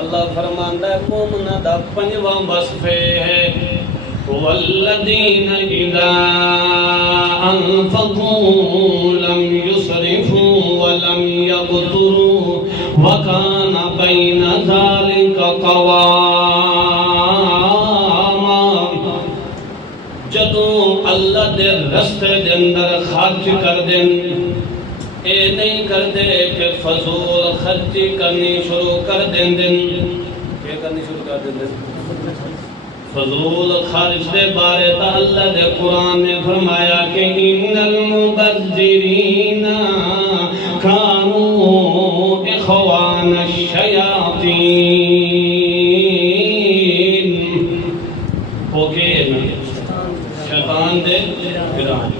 اللہ فرماندا ہے مومناں دا پنجواں وصف ہے والذین اذا انفقوا لم يسرفوا ولم يقتروا وكان بين ذلك قواما جدوں اللہ دے رستے دے اندر خرچ کر دیں اے نہیں کر دے کہ فضول خرچی کرنی شروع کر دیں کیا کرنی شروع کر دیں فضول خرچ دے بارے تا اللہ دے قرآن نے فرمایا کہ ان المبذرین کانوا اخوان الشیاطین اوکے شیطان دے گران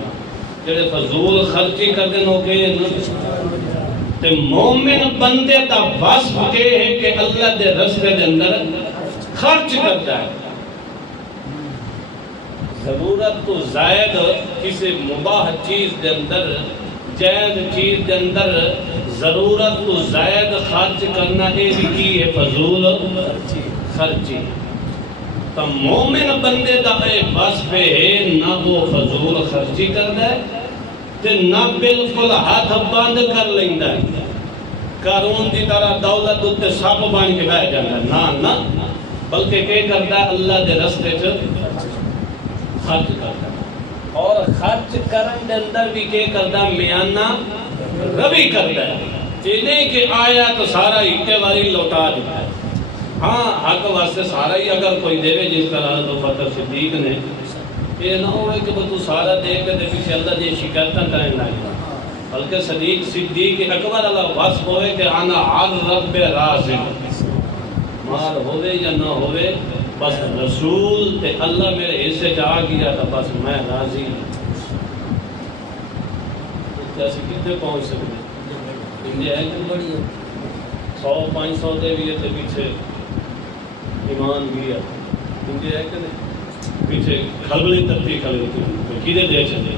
جڑے فضول خرچی کر دیں اوکے تے مومن بندے دا وصف کے ہے کہ اللہ دے رستے دے اندر خرچ کرتا ہے ضرورت تو زائد کسی مباح چیز دے اندر جائز چیز دے اندر ضرورت تو زائد خرچ کرنا یہ بھی ہے فضول خرچی تو مومن بندے دا اے وصف ہے نہ وہ فضول خرچی کرتا ہے تے نہ بالکل ہاتھ بند کر لیندا ہے قارون دی طرح دولت تے سپ بن کے بیٹھ جاندا ہے نہ بلکہ کیا کرتا ہے اللہ دے رستے چ خرچ کرتا ہے اور خرچ کرن دے اندر بھی کیا کرتا ہے میانہ روی کرتا ہے یہ نہیں کہ آیا تو سارا ہی کے باری لوٹا دیتا ہے ہاں حق واسطے سارا ہی اگر کوئی دے جس طرح تو بکر صدیق نے یہ نہ ہوئے کہ تو سارا دے کے پیچھے اللہ دی شکایتاں کرنے لگا بلکہ صدیق اکبر اللہ وصف ہوئے کہ انا عن رب رازق مال ہوئے یا نہ ہوئے بس رسول تے اللہ میرے حصے جا گیا تھا بس میں راضی جیسے کتنے پہنچ سکتے انڈیا ہے کہ بڑی ہے 100-500 دے بھی ہے پیچھے ایمان بھی ہے انڈیا ہے کہ نہیں پیچھے کھلبلی ترتی کھلبلی کیدے دے چلے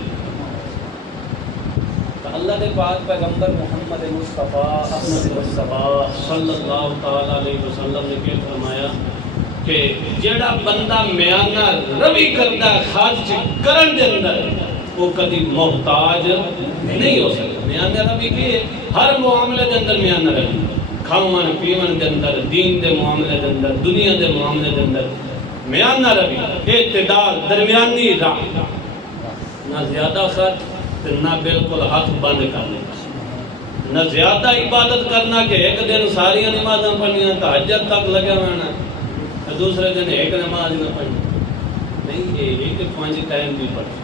اللہ دے پاک پیغمبر محمد مصطفیٰ احمد مصطفیٰ صلی اللہ تعالیٰ علیہ وسلم نے کیا فرمایا کہ جڑا بندہ میانہ روی کرتا ہے خرچ کرن دے اندر وہ کبھی محتاج نہیں ہو سکتا میانہ روی کی ہر معاملے دے اندر میانہ روی کھاون پیون دے اندر دین دے معاملے دے اندر دنیا دے معاملے دے اندر میانہ روی اعتدال درمیانی راہ نہ زیادہ خرچ نہ بالکل ہاتھ بند کرنے نہ زیادہ عبادت کرنا کہ ایک دن ساری نمازاں پڑھنیاں تہجد تک لگے ہونا دوسرے دن ایک نماز نہ پڑھنی نہیں یہ ایک 5 ٹائم بھی پڑھیں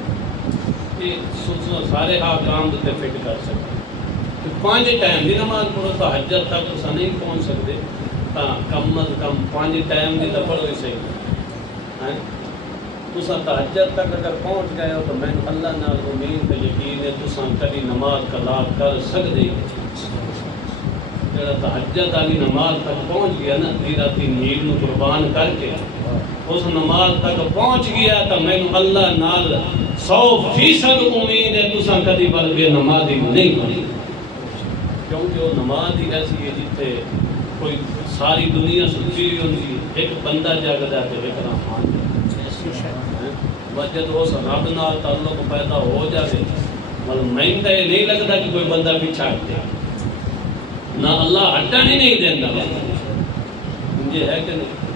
یہ سوچنا سارے آکام تے فٹ کر سکتے 5 ٹائم بھی نماز پڑھو تہجد تک اسا نہیں پہنچ سکتے کم از کم 5 ٹائم بھی تو پڑھو ہی صحیح تساں تہجد تک اگر پہنچ گئے ہو تو میں اللہ نال امید تے یقین ہے تساں کبھی نماز قضا کر سکدے جڑا تہجد والی نماز تک پہنچ گیا نا رات نیند نو قربان کر کے اس نماز تک پہنچ گیا تو میں اللہ نال 100% امید ہے تساں کبھی بلکہ نمازی نہیں بنی کیونکہ وہ نماز ہی ایسی ہے جتنے کوئی ساری دنیا سچی ہوتی ایک بندہ جاگدا تے ایک رحمان جب اس رب نال تعلق پیدا ہو جائے مطلب میں تو یہ نہیں لگتا کہ کوئی بندہ پیچھا ہٹے نہ اللہ ہٹن ہی نہیں دینا یہ ہے کہ نہیں